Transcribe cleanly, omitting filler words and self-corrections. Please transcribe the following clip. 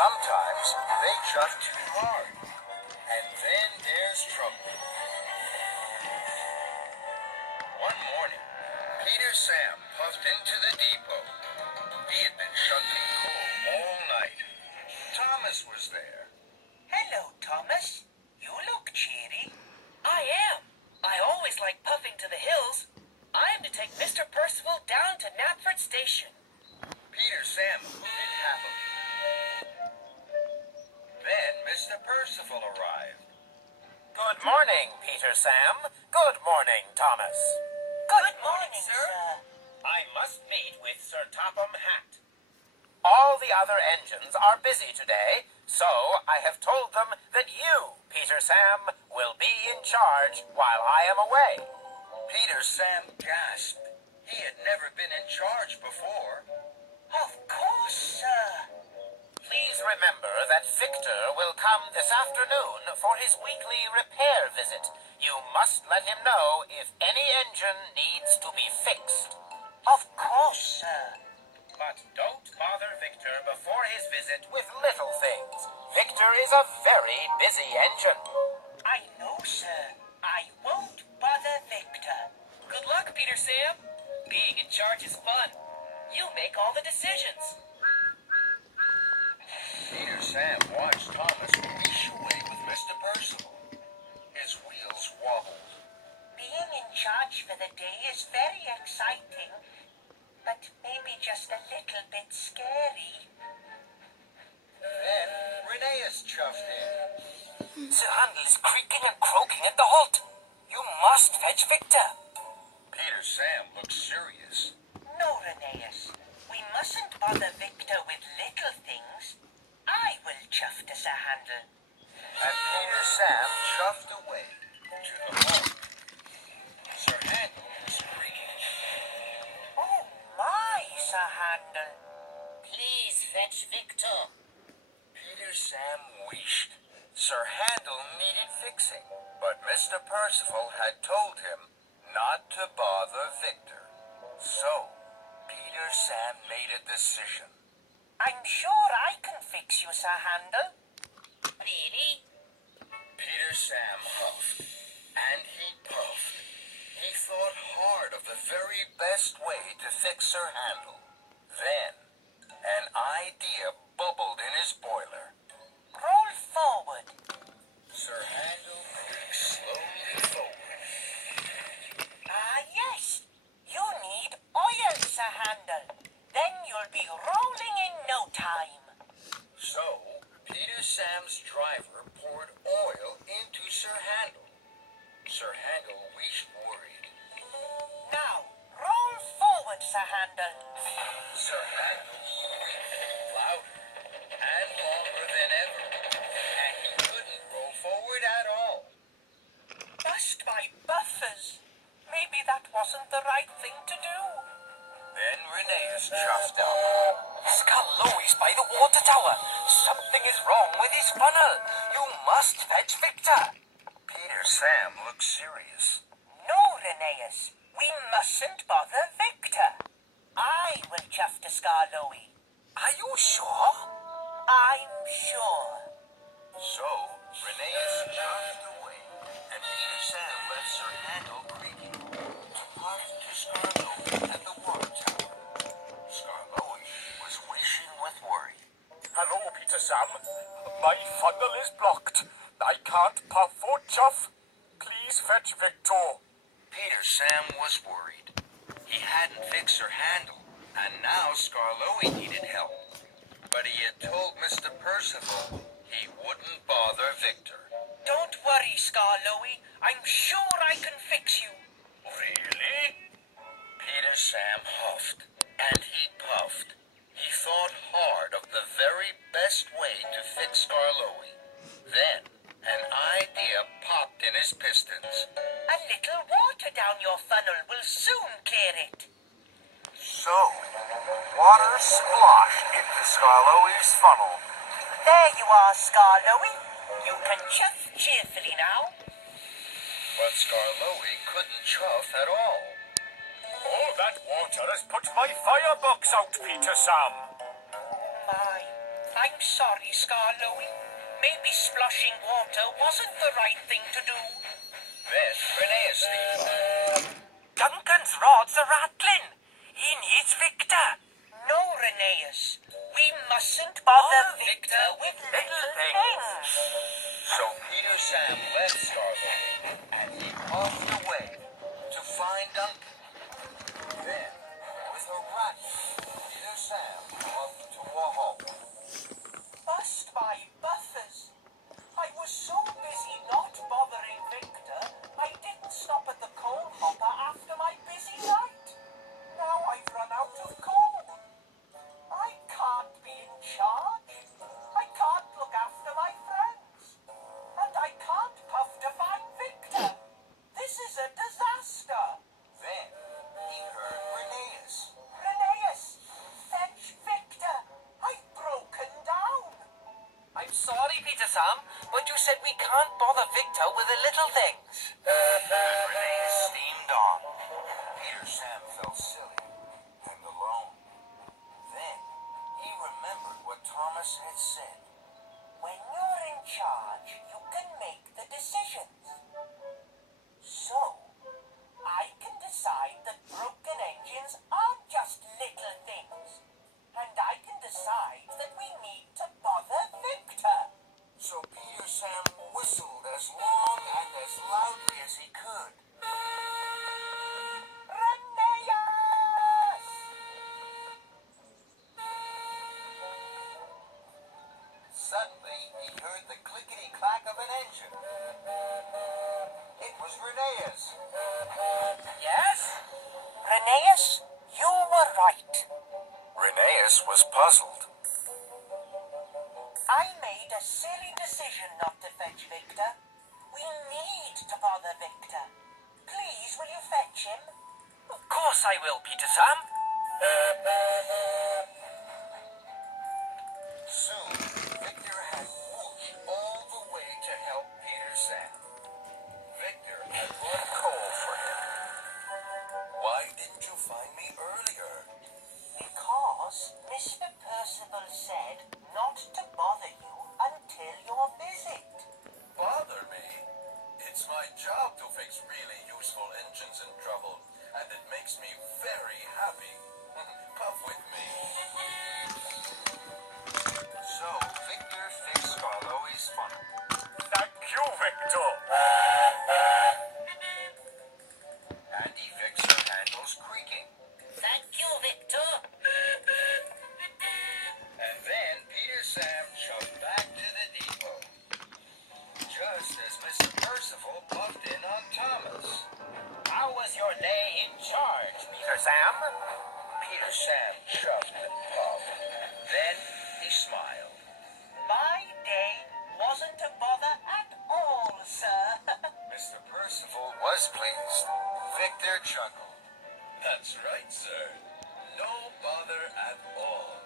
Sometimes they chuff too hard. And then there's trouble. One morning, Peter Sam puffed into the depot. He had been shunting coal all night. Thomas was there. Hello, Thomas. You look cheery. I am. I always like puffing to the hills. I am to take Mr. Percival down to Knapford Station. Peter Sam hooted happily. Then Mr. Percival arrived. Good morning, Peter Sam. Good morning, Thomas. Good morning, sir. I must meet with Sir Topham Hatt. All the other engines are busy today, so I have told them that you, Peter Sam, will be in charge while I am away. Peter Sam gasped. He had never been in charge before. Of course, sir. Please remember that Victor will come this afternoon for his weekly repair visit. You must let him know if any engine needs to be fixed. Of course, sir. But don't bother Victor before his visit with little things. Victor is a very busy engine. I know, sir. I won't bother Victor. Good luck, Peter Sam. Being in charge is fun. You make all the decisions. Peter Sam watched Thomas whoosh away with Mr. Percival. His wheels wobbled. Being in charge for the day is very exciting, but maybe just a little bit scary. Then Rheneas chuffed in. Sir Handel is creaking and croaking at the halt. You must fetch Victor. Peter Sam looked serious. No, Rheneas. We mustn't bother Victor with little things. I will chuff to Sir Handel. And Peter Sam chuffed away to the home. Sir Handel was creaking. Oh my, Sir Handel. Please fetch Victor. Peter Sam wished. Sir Handel needed fixing, but Mr. Percival had told him not to bother Victor. So, Peter Sam made a decision. I'm sure I can fix you, Sir Handel. Really? Peter Sam huffed, and he puffed. He thought hard of the very best way to fix Sir Handel. Then, an idea bubbled in his boiler. Roll forward. Sir Handel creaked slowly forward. Ah, yes. You need oil, Sir Handel. Then you'll be rolling in no time. So, Peter Sam's driver poured oil into Sir Handel. Sir Handel wished worried. Now, roll forward, Sir Handel. Sir Handel squeaked louder and longer than ever, and he couldn't roll forward at all. Bust my buffers. Maybe that wasn't the right thing to do. Then Rheneas chuffed up. Skarloey's by the water tower. Something is wrong with his funnel. You must fetch Victor. Peter Sam looked serious. No, Rheneas. We mustn't bother Victor. I will chuff to Skarloey. Are you sure? I'm sure. So, Rheneas chuffed away, and Peter Sam left Sir Handel creaking to part to Skarloey at the water tower. Skarloey was wishing with worry. Hello, Peter Sam. My funnel is blocked. I can't puff or chuff. Please fetch Victor. Peter Sam was worried. He hadn't fixed Sir Handel, and now Skarloey needed help. But he had told Mr. Percival he wouldn't bother Victor. Don't worry, Skarloey. I'm sure I can fix you. Really? Peter Sam huffed, and he puffed. He thought hard of the very best way to fix Skarloey. Then, an idea popped in his pistons. A little water down your funnel will soon clear it. So, water splashed into Skarloey's funnel. There you are, Skarloey. You can chuff cheerfully now. But Skarloey couldn't chuff at all. Oh, that water has put my firebox out, Peter Sam. My, I I'm sorry, Scarlowy. Maybe splashing water wasn't the right thing to do. Then Renee steamed. Duncan's rods are rattling. He needs Victor. No, Rheneas. We mustn't Bother bother Victor with little things. So Peter Sam left Scarlet and he puffed away to find Duncan. Then, with a rattle, Peter Sam puffed to a halt. Bust my buffers. I was so busy not bothering Victor, I didn't stop at the coal hopper after my busy night. Now I've run out of coal. I can't be in charge. I can't look after my friends. And I can't puff to find Victor. This is a disaster. Then he heard Renee's. Rheneas, fetch Victor. I've broken down. I'm sorry, Peter Sam, but you said we can't bother Victor with the little things. Renee steamed on. Peter Sam felt silly and alone. Then he remembered what Thomas had said. When you're in charge, you can make the decisions. So, I can decide that broken engines aren't just little things. And I can decide that we need to bother Victor. So Peter Sam whistled as long and as loudly as he could. Rheneas! Suddenly, he heard the clickety-clack of an engine. It was Renee's. Yes? Rheneas, you were right. Renee's was puzzled. I made a silly decision not to fetch Victor. We need to bother Victor. Please, will you fetch him? Of course I will, Peter Sam. Soon, Victor had whooshed all the way to help Peter Sam. Victor had brought coal for him. Why didn't you find me earlier? Because Mr. Percival said not to bother you until your visit. Bother me? It's my job to fix really useful engines in trouble, and it makes me very happy. Puff with me. So, Victor fixed Scarlowy's funnel. Thank you, Victor. And he fixed her handles creaking. Thank you, Victor. And then Peter Sam shoved back to the depot. Just as Mr. Percival puffed in on Thomas. How was your day in charge, Peter Sam? Peter Sam shoved and puffed. Then he smiled. My day wasn't a bother at all, sir. Mr. Percival was pleased. Victor chuckled. That's right, sir. No bother at all.